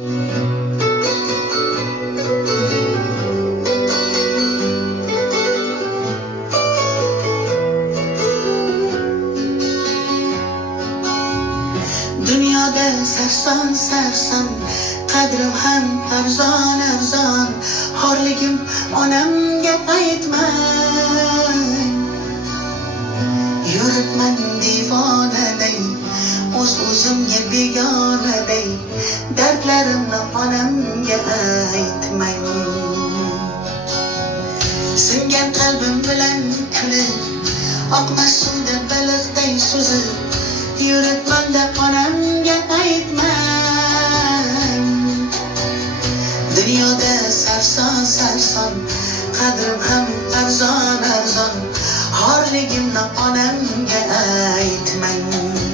Dünyada sarson sarson, qadrim ham arzon arzon. Xorligim onamga aytmang. Yuribman divonaday, o'zimga begonaday. Dardlarimni onamga aytmang. Singan qalbim bilan kulib, oqmas suvda baliqday suzib, yuribman-da onamga aytmang. Dunyoda sarson sarson, qadrim ham arzon arzon. Xorligimni onamga aytmang.